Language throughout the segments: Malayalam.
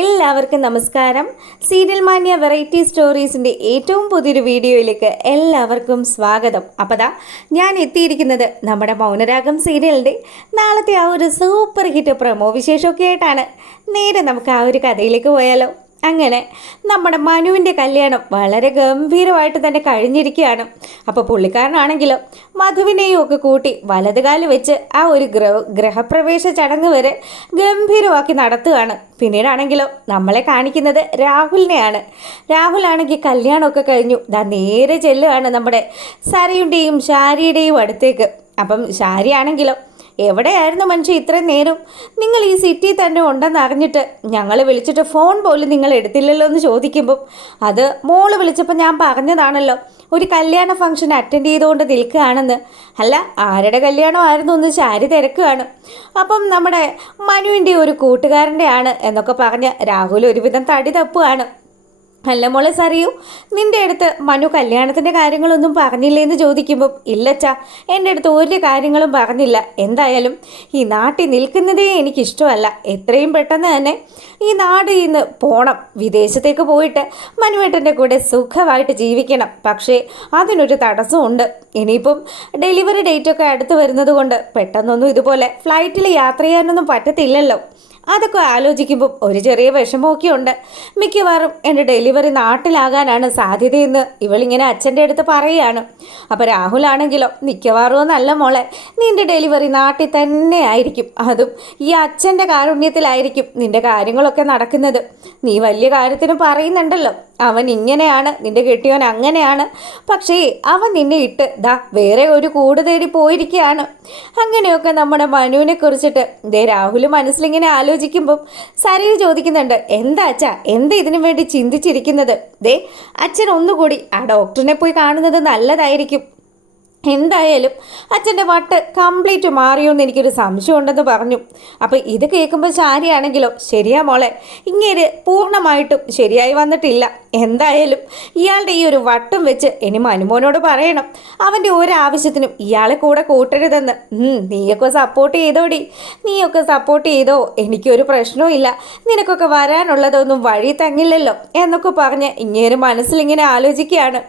എല്ലാവർക്കും നമസ്കാരം. സീരിയൽ മാന്യ വെറൈറ്റി സ്റ്റോറീസിൻ്റെ ഏറ്റവും പുതിയൊരു വീഡിയോയിലേക്ക് എല്ലാവർക്കും സ്വാഗതം. അപ്പോൾ ഞാൻ എത്തിയിരിക്കുന്നത് നമ്മുടെ മൗനരാഗം സീരിയലിൻ്റെ നാളത്തെ ആ ഒരു സൂപ്പർ ഹിറ്റ് പ്രൊമോ വിശേഷമൊക്കെ ആയിട്ടാണ്. നേരെ നമുക്ക് ആ ഒരു കഥയിലേക്ക് പോയാലോ. അങ്ങനെ നമ്മുടെ മനുവിൻ്റെ കല്യാണം വളരെ ഗംഭീരമായിട്ട് തന്നെ കഴിഞ്ഞിരിക്കുകയാണ്. അപ്പോൾ പുള്ളിക്കാരനാണെങ്കിലോ മധുവിനെയും ഒക്കെ കൂട്ടി വലതുകാല് വെച്ച് ആ ഒരു ഗ്രഹപ്രവേശ ചടങ്ങ് വരെ ഗംഭീരമാക്കി നടത്തുകയാണ്. പിന്നീടാണെങ്കിലോ നമ്മളെ കാണിക്കുന്നത് രാഹുലിനെയാണ്. രാഹുലാണെങ്കിൽ കല്യാണമൊക്കെ കഴിഞ്ഞു നേരെ ചെല്ലുകയാണ് നമ്മുടെ സരയുടെയും ശാരിയുടെയും അടുത്തേക്ക്. അപ്പം ശാരിയാണെങ്കിലോ എവിടെയായിരുന്നു മനുഷ്യ ഇത്രയും നേരം? നിങ്ങൾ ഈ സിറ്റി തന്നെ ഉണ്ടെന്ന് അറിഞ്ഞിട്ട് ഞങ്ങൾ വിളിച്ചിട്ട് ഫോൺ പോലും നിങ്ങൾ എടുത്തില്ലല്ലോ എന്ന് ചോദിക്കുമ്പം അത് മോള് വിളിച്ചപ്പോൾ ഞാൻ പറഞ്ഞതാണല്ലോ ഒരു കല്യാണ ഫംഗ്ഷൻ അറ്റൻഡ് ചെയ്തുകൊണ്ട് നിൽക്കുകയാണെന്ന്. അല്ല, ആരുടെ കല്യാണമായിരുന്നു എന്ന് ശാരി തിരക്കുകയാണ്. അപ്പം നമ്മുടെ മനുവിൻ്റെ ഒരു കൂട്ടുകാരൻ്റെ ആണ് എന്നൊക്കെ പറഞ്ഞ് രാഹുൽ ഒരുവിധം തടി തപ്പുകയാണ്. അല്ല മോളെ സറിയൂ, നിൻ്റെ അടുത്ത് മനു കല്യാണത്തിൻ്റെ കാര്യങ്ങളൊന്നും പറഞ്ഞില്ലേന്ന് ചോദിക്കുമ്പം ഇല്ലച്ചാ, എൻ്റെ അടുത്ത് ഒരു കാര്യങ്ങളും പറഞ്ഞില്ല. എന്തായാലും ഈ നാട്ടിൽ നിൽക്കുന്നതേ എനിക്കിഷ്ടമല്ല. എത്രയും പെട്ടെന്ന് തന്നെ ഈ നാട് ഇന്ന് പോകണം. വിദേശത്തേക്ക് പോയിട്ട് മനുവേട്ടൻ്റെ കൂടെ സുഖമായിട്ട് ജീവിക്കണം. പക്ഷേ അതിനൊരു തടസ്സമുണ്ട്. ഇനിയിപ്പം ഡെലിവറി ഡേറ്റൊക്കെ അടുത്ത് വരുന്നത് കൊണ്ട് പെട്ടെന്നൊന്നും ഇതുപോലെ ഫ്ലൈറ്റിൽ യാത്ര ചെയ്യാനൊന്നും പറ്റത്തില്ലല്ലോ. അതൊക്കെ ആലോചിക്കുമ്പം ഒരു ചെറിയ വിഷമമൊക്കെ ഉണ്ട്. മിക്കവാറും എൻ്റെ ഡെലിവറി നാട്ടിലാകാനാണ് സാധ്യതയെന്ന് ഇവളിങ്ങനെ അച്ഛൻ്റെ അടുത്ത് പറയുകയാണ്. അപ്പോൾ രാഹുലാണെങ്കിലോ മിക്കവാറും നല്ല മോളെ, നിൻ്റെ ഡെലിവറി നാട്ടിൽ തന്നെ ആയിരിക്കും. അതും ഈ അച്ഛൻ്റെ കാരുണ്യത്തിലായിരിക്കും നിൻ്റെ കാര്യങ്ങളൊക്കെ നടക്കുന്നത്. നീ വലിയ കാര്യത്തിന് പറയുന്നുണ്ടല്ലോ അവൻ ഇങ്ങനെയാണ്, നിൻ്റെ കെട്ടിയവൻ അങ്ങനെയാണ്. പക്ഷേ അവൻ നിന്നെ ഇട്ട് വേറെ ഒരു കൂട് തേടി പോയിരിക്കുകയാണ്. അങ്ങനെയൊക്കെ നമ്മുടെ മനുവിനെ കുറിച്ചിട്ട് രാഹുൽ മനസ്സിലിങ്ങനെ ആലോചിക്കുമ്പം സരയു ചോദിക്കുന്നുണ്ട്, എന്താ അച്ഛാ, എന്താ ഇതിനു വേണ്ടി ചിന്തിച്ചിരിക്കുന്നത്? അച്ഛൻ ഒന്നുകൂടി ആ ഡോക്ടറിനെ പോയി കാണുന്നത് നല്ലതായിരിക്കും. എന്തായാലും അച്ഛൻ്റെ വട്ട് കംപ്ലീറ്റ് മാറിയോന്ന് എനിക്കൊരു സംശയമുണ്ടെന്ന് പറഞ്ഞു. അപ്പോൾ ഇത് കേൾക്കുമ്പോൾ ശാരിയാണെങ്കിലോ ശരിയാ മോളെ, ഇങ്ങനെ പൂർണ്ണമായിട്ടും ശരിയായി വന്നിട്ടില്ല. എന്തായാലും ഇയാളുടെ ഈ ഒരു വട്ടും വെച്ച് ഇനി മനുമോനോട് പറയണം അവൻ്റെ ഒരാവശ്യത്തിനും ഇയാളെ കൂടെ കൂട്ടരുതെന്ന്. നീയൊക്കെ സപ്പോർട്ട് ചെയ്തോടി, നീയൊക്കെ സപ്പോർട്ട് ചെയ്തോ, എനിക്കൊരു പ്രശ്നവും ഇല്ല, നിനക്കൊക്കെ വരാനുള്ളതൊന്നും വഴി തങ്ങില്ലല്ലോ എന്നൊക്കെ പറഞ്ഞ് ഇങ്ങനെ മനസ്സിലിങ്ങനെ ആലോചിക്കുകയാണ്.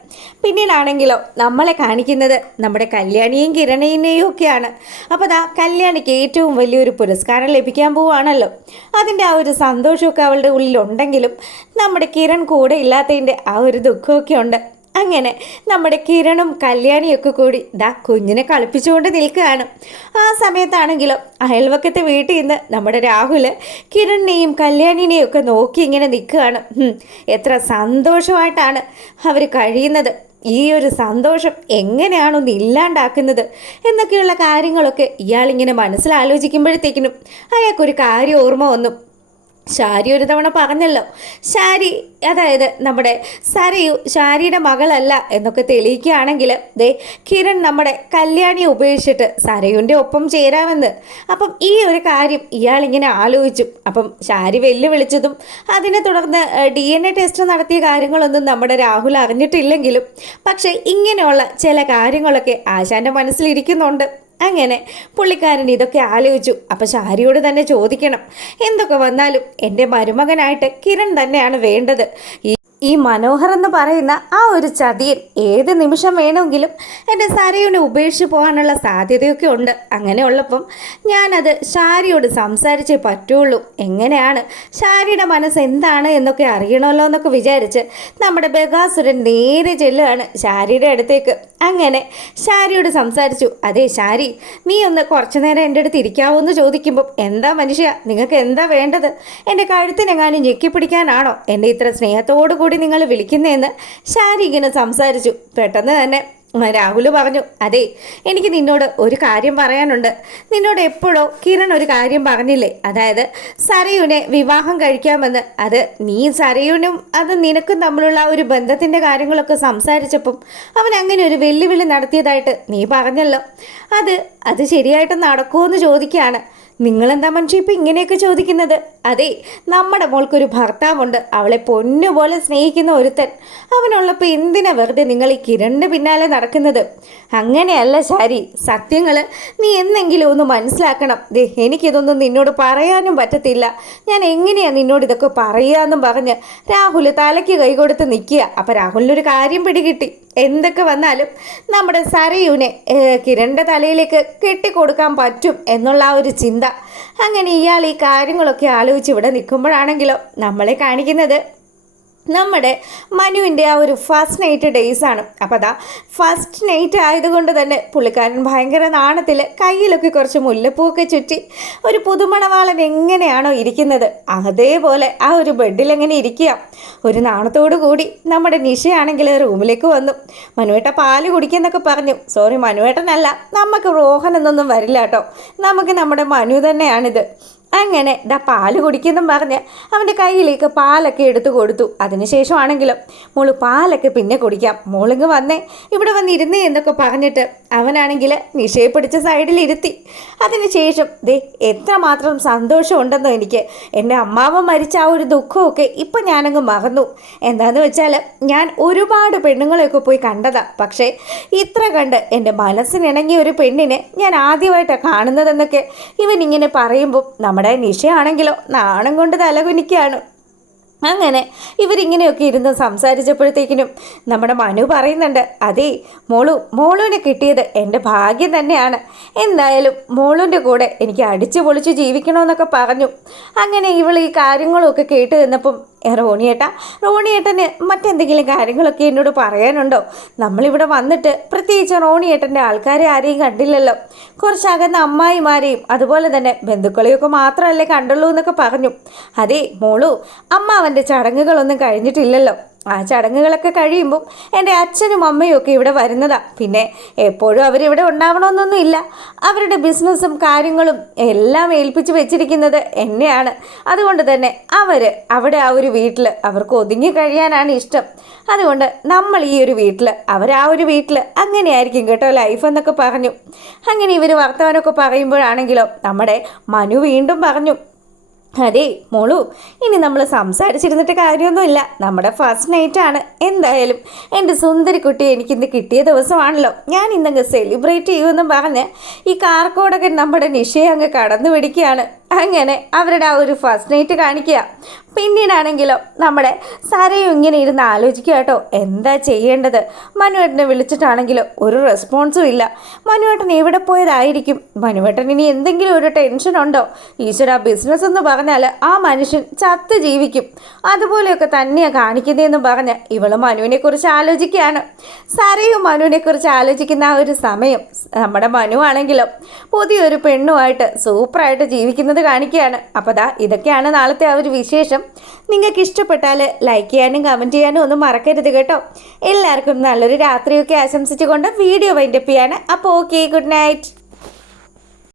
പിന്നീടാണെങ്കിലോ നമ്മളെ കാണിക്കുന്നത് നമ്മുടെ കല്യാണിയും കിരണയിനെയും ഒക്കെയാണ്. അപ്പോൾ കല്യാണിക്ക് ഏറ്റവും വലിയൊരു പുരസ്കാരം ലഭിക്കാൻ പോവുകയാണല്ലോ. അതിൻ്റെ ആ ഒരു സന്തോഷമൊക്കെ അവളുടെ ഉള്ളിലുണ്ടെങ്കിലും നമ്മുടെ കിരൺ കൂടെ ഇല്ലാത്തതിൻ്റെ ആ ഒരു ദുഃഖമൊക്കെ ഉണ്ട്. അങ്ങനെ നമ്മുടെ കിരണും കല്യാണിയൊക്കെ കൂടി കുഞ്ഞിനെ കളിപ്പിച്ചുകൊണ്ട് നിൽക്കുകയാണ്. ആ സമയത്താണെങ്കിലും അയൽവക്കത്തെ വീട്ടിൽ നിന്ന് നമ്മുടെ രാഹുൽ കിരണിനെയും കല്യാണിനെയും ഒക്കെ നോക്കി ഇങ്ങനെ നിൽക്കുകയാണ്. എത്ര സന്തോഷമായിട്ടാണ് അവർ കഴിയുന്നത്, ഈ ഒരു സന്തോഷം എങ്ങനെയാണൊന്ന് ഇല്ലാണ്ടാക്കുന്നത് എന്നൊക്കെയുള്ള കാര്യങ്ങളൊക്കെ ഇയാളിങ്ങനെ മനസ്സിലാലോചിക്കുമ്പോഴത്തേക്കിനും അയാൾക്കൊരു കാര്യം ഓർമ്മ വന്നു. ശാരി ഒരു തവണ പറഞ്ഞല്ലോ, ശാരി അതായത് നമ്മുടെ സരയു ശാരിയുടെ മകളല്ല എന്നൊക്കെ തെളിയിക്കുകയാണെങ്കിൽ കിരൺ നമ്മുടെ കല്യാണിയെ ഉപേക്ഷിച്ചിട്ട് സരയുൻ്റെ ഒപ്പം ചേരാമെന്ന്. അപ്പം ഈ ഒരു കാര്യം ഇയാളിങ്ങനെ ആലോചിച്ചു. അപ്പം ശാരി വെല്ലുവിളിച്ചതും അതിനെ തുടർന്ന് DNA ടെസ്റ്റ് നടത്തിയ കാര്യങ്ങളൊന്നും നമ്മുടെ രാഹുൽ അറിഞ്ഞിട്ടില്ലെങ്കിലും പക്ഷേ ഇങ്ങനെയുള്ള ചില കാര്യങ്ങളൊക്കെ ആശാൻ്റെ മനസ്സിലിരിക്കുന്നുണ്ട്. അങ്ങനെ പുള്ളിക്കാരൻ ഇതൊക്കെ ആലോചിച്ചു. അപ്പം ശാരിയോട് തന്നെ ചോദിക്കണം, എന്തൊക്കെ വന്നാലും എൻ്റെ മരുമകനായിട്ട് കിരൺ തന്നെയാണ് വേണ്ടത്. ഈ മനോഹർ എന്ന് പറയുന്ന ആ ഒരു ചതിയൻ ഏത് നിമിഷം വേണമെങ്കിലും എൻ്റെ സരയുനെ ഉപേക്ഷിച്ച് പോകാനുള്ള സാധ്യതയൊക്കെ ഉണ്ട്. അങ്ങനെയുള്ളപ്പം ഞാനത് ശാരിയോട് സംസാരിച്ചേ പറ്റുള്ളൂ. എങ്ങനെയാണ് ശാരിയുടെ മനസ്സ് എന്താണ് എന്നൊക്കെ അറിയണമല്ലോ എന്നൊക്കെ വിചാരിച്ച് നമ്മുടെ ബഗാസുരൻ നേരെ ചെല്ലുകയാണ് ശാരിയുടെ അടുത്തേക്ക്. അങ്ങനെ ശാരിയോട് സംസാരിച്ചു. അതെ ശാരി, നീ ഒന്ന് കുറച്ചു നേരം എൻ്റെ അടുത്ത് ഇരിക്കാവോ എന്ന് ചോദിക്കുമ്പം എന്താ മനുഷ്യ, നിങ്ങൾക്ക് എന്താ വേണ്ടത്? എൻ്റെ കഴുത്തിനെങ്ങാനും ഞെക്കിപ്പിടിക്കാനാണോ എന്നെ ഇത്ര സ്നേഹത്തോടു കൂടി നിങ്ങൾ വിളിക്കുന്നതെന്ന് ശാരി ഇങ്ങനെ സംസാരിച്ചു. പെട്ടെന്ന് തന്നെ രാഹുൽ പറഞ്ഞു, അതെ എനിക്ക് നിന്നോട് ഒരു കാര്യം പറയാനുണ്ട്. നിന്നോട് എപ്പോഴോ കിരൺ ഒരു കാര്യം പറഞ്ഞില്ലേ, അതായത് സരയുനെ വിവാഹം കഴിക്കാമെന്ന്. അത് നീ സരയുനും അത് നിനക്കും തമ്മിലുള്ള ആ ഒരു ബന്ധത്തിൻ്റെ കാര്യങ്ങളൊക്കെ സംസാരിച്ചപ്പം അവൻ അങ്ങനെ ഒരു വെല്ലുവിളി നടത്തിയതായിട്ട് നീ പറഞ്ഞല്ലോ. അത് ശരിയായിട്ട് നടക്കുമോ എന്ന് ചോദിക്കുകയാണ്. നിങ്ങളെന്താ മനുഷ്യ ഇപ്പം ഇങ്ങനെയൊക്കെ ചോദിക്കുന്നത്? അതെ, നമ്മുടെ മോൾക്കൊരു ഭർത്താവുണ്ട്, അവളെ പൊന്നുപോലെ സ്നേഹിക്കുന്ന ഒരുത്തൻ. അവനുള്ളപ്പോൾ എന്തിനാ വെറുതെ നിങ്ങൾ ഈ കിരണിൻ്റെ പിന്നാലെ നടക്കുന്നത്? അങ്ങനെയല്ല ശാരി, സത്യങ്ങൾ നീ എന്നെങ്കിലും ഒന്ന് മനസ്സിലാക്കണം. ദേ, എനിക്കിതൊന്നും നിന്നോട് പറയാനും പറ്റത്തില്ല. ഞാൻ എങ്ങനെയാണ് നിന്നോട് ഇതൊക്കെ പറയാമെന്നും പറഞ്ഞ് രാഹുൽ തലയ്ക്ക് കൈ കൊടുത്ത് നിൽക്കുക. അപ്പോൾ രാഹുലിനൊരു കാര്യം പിടികിട്ടി. എന്തൊക്കെ വന്നാലും നമ്മുടെ സരയുവിനെ കിരണിൻ്റെ തലയിലേക്ക് കെട്ടിക്കൊടുക്കാൻ പറ്റും എന്നുള്ള ആ ഒരു ചിന്ത. അങ്ങനെ ഇയാൾ ഈ കാര്യങ്ങളൊക്കെ ആലോചിച്ച് ഇവിടെ നിൽക്കുമ്പോഴാണെങ്കിലോ നമ്മളെ കാണിക്കുന്നത് നമ്മുടെ മനുവിൻ്റെ ആ ഒരു ഫസ്റ്റ് നൈറ്റ് ഡേയ്സാണ്. അപ്പോൾ അതാ ഫസ്റ്റ് നൈറ്റ് ആയതുകൊണ്ട് തന്നെ പുള്ളിക്കാരൻ ഭയങ്കര നാണത്തിൽ കയ്യിലൊക്കെ കുറച്ച് മുല്ലപ്പൂവൊക്കെ ചുറ്റി ഒരു പുതുമണവാളൻ എങ്ങനെയാണോ ഇരിക്കുന്നത് അതേപോലെ ആ ഒരു ബെഡിലെങ്ങനെ ഇരിക്കുക. ഒരു നാണത്തോടു കൂടി നമ്മുടെ നിഷയാണെങ്കിൽ റൂമിലേക്ക് വന്നു. മനുവേട്ട പാല് കുടിക്കുന്നൊക്കെ പറഞ്ഞു. സോറി, മനുവേട്ടനല്ല, നമുക്ക് റോഹൻ എന്നൊന്നും വരില്ല കേട്ടോ, നമുക്ക് നമ്മുടെ മനു തന്നെയാണിത്. അങ്ങനെ പാല് കുടിക്കുന്നും പറഞ്ഞ് അവൻ്റെ കയ്യിലേക്ക് പാലൊക്കെ എടുത്തു കൊടുത്തു. അതിനുശേഷമാണെങ്കിലും മോള് പാലൊക്കെ പിന്നെ കുടിക്കാം, മോളിങ്ങ് വന്നേ, ഇവിടെ വന്നിരുന്നേ എന്നൊക്കെ പറഞ്ഞിട്ട് അവനാണെങ്കിൽ നിഷയെ പിടിച്ച സൈഡിലിരുത്തി. അതിനുശേഷം ദേ എത്രമാത്രം സന്തോഷമുണ്ടെന്നോ എനിക്ക്. എൻ്റെ അമ്മാവൻ മരിച്ച ആ ഒരു ദുഃഖമൊക്കെ ഇപ്പം ഞാനങ്ങ് മറന്നു. എന്താന്ന് വെച്ചാൽ ഞാൻ ഒരുപാട് പെണ്ണുങ്ങളെയൊക്കെ പോയി കണ്ടതാ, പക്ഷേ ഇത്ര കണ്ട് എൻ്റെ മനസ്സിനിണങ്ങിയ ഒരു പെണ്ണിനെ ഞാൻ ആദ്യമായിട്ടാണ് കാണുന്നതെന്നൊക്കെ ഇവൻ ഇങ്ങനെ പറയുമ്പോൾ നമ്മുടെ നിഷയാണെങ്കിലോ നാണം കൊണ്ട് തലകുനിക്കുകയാണ്. അങ്ങനെ ഇവരിങ്ങനെയൊക്കെ ഇരുന്ന് സംസാരിച്ചപ്പോഴത്തേക്കിനും നമ്മുടെ മനു പറയുന്നുണ്ട്, അതേ മോളുവിനെ കിട്ടിയത് എൻ്റെ ഭാഗ്യം തന്നെയാണ്. എന്തായാലും മോളുവിൻ്റെ കൂടെ എനിക്ക് അടിച്ചു പൊളിച്ച് ജീവിക്കണമെന്നൊക്കെ പറഞ്ഞു. അങ്ങനെ ഇവൾ ഈ കാര്യങ്ങളൊക്കെ കേട്ട് നിന്നപ്പം റോണിയേട്ടന് മറ്റെന്തെങ്കിലും കാര്യങ്ങളൊക്കെ എന്നോട് പറയാനുണ്ടോ? നമ്മളിവിടെ വന്നിട്ട് പ്രത്യേകിച്ച് റോണിയേട്ടൻ്റെ ആൾക്കാരെ ആരെയും കണ്ടില്ലല്ലോ, കുറച്ചകന്ന അമ്മായിമാരെയും അതുപോലെ തന്നെ ബന്ധുക്കളെയൊക്കെ മാത്രമല്ലേ കണ്ടുള്ളൂ എന്നൊക്കെ പറഞ്ഞു. അതേ അമ്മാവൻ്റെ ചടങ്ങുകളൊന്നും കഴിഞ്ഞിട്ടില്ലല്ലോ, ആ ചടങ്ങുകളൊക്കെ കഴിയുമ്പം എൻ്റെ അച്ഛനും അമ്മയും ഒക്കെ ഇവിടെ വരുന്നതാണ്. പിന്നെ എപ്പോഴും അവരിവിടെ ഉണ്ടാവണമെന്നൊന്നും ഇല്ല, അവരുടെ ബിസിനസ്സും കാര്യങ്ങളും എല്ലാം ഏൽപ്പിച്ച് വെച്ചിരിക്കുന്നത് എന്നെയാണ്. അതുകൊണ്ട് തന്നെ അവിടെ ആ ഒരു വീട്ടിൽ അവർക്ക് ഒതുങ്ങി കഴിയാനാണ് ഇഷ്ടം. അതുകൊണ്ട് നമ്മൾ ഈ ഒരു വീട്ടിൽ ആ ഒരു വീട്ടിൽ അങ്ങനെയായിരിക്കും കേട്ടോ ലൈഫ് എന്നൊക്കെ പറഞ്ഞു. അങ്ങനെ ഇവർ വർത്തമാനമൊക്കെ പറയുമ്പോഴാണെങ്കിലോ നമ്മുടെ മനു വീണ്ടും പറഞ്ഞു, അതേ ഇനി നമ്മൾ സംസാരിച്ചിരുന്നിട്ട് കാര്യമൊന്നുമില്ല, നമ്മുടെ ഫസ്റ്റ് നൈറ്റാണ്. എന്തായാലും എൻ്റെ സുന്ദരിക്കുട്ടി എനിക്കിന്ന് കിട്ടിയ ദിവസമാണല്ലോ, ഞാൻ ഇന്നങ്ങ് സെലിബ്രേറ്റ് ചെയ്യുമെന്നും പറഞ്ഞ് ഈ കാർക്കോടൊക്കെ നമ്മുടെ നിഷയെ അങ്ങ് കടന്നു പിടിക്കുകയാണ്. അങ്ങനെ അവരുടെ ആ ഒരു ഫസ്റ്റ് നൈറ്റ് കാണിക്കുക. പിന്നീടാണെങ്കിലോ നമ്മുടെ സരയും ഇങ്ങനെ ഇരുന്ന് ആലോചിക്കുക കേട്ടോ, എന്താ ചെയ്യേണ്ടത്. മനുവേട്ടനെ വിളിച്ചിട്ടാണെങ്കിലോ ഒരു റെസ്പോൺസും ഇല്ല. മനുവേട്ടൻ എവിടെ പോയതായിരിക്കും? മനുവേട്ടൻ ഇനി എന്തെങ്കിലും ഒരു ടെൻഷൻ ഉണ്ടോ? ഈശ്വര, ബിസിനസ് എന്ന് പറഞ്ഞാൽ ആ മനുഷ്യൻ ചത്ത് ജീവിക്കും, അതുപോലെയൊക്കെ തന്നെയാണ് കാണിക്കുന്നതെന്ന് പറഞ്ഞ് ഇവള് മനുവിനെക്കുറിച്ച് ആലോചിക്കുകയാണ്. സരയും മനുവിനെക്കുറിച്ച് ആലോചിക്കുന്ന ആ ഒരു സമയം നമ്മുടെ മനു ആണെങ്കിലോ പുതിയൊരു പെണ്ണുമായിട്ട് സൂപ്പറായിട്ട് ജീവിക്കുന്നത് കാണിക്കുകയാണ്. അപ്പോൾ ഇതൊക്കെയാണ് നാളത്തെ ആ ഒരു വിശേഷം. നിങ്ങൾക്ക് ഇഷ്ടപ്പെട്ടാൽ ലൈക്ക് ചെയ്യാനും കമൻറ്റ് ചെയ്യാനും ഒന്നും മറക്കരുത് കേട്ടോ. എല്ലാവർക്കും നല്ലൊരു രാത്രിയൊക്കെ ആശംസിച്ചുകൊണ്ട് വീഡിയോ വൈൻഡപ്പ് ചെയ്യാണ്. അപ്പോൾ ഓക്കെ, ഗുഡ് നൈറ്റ്.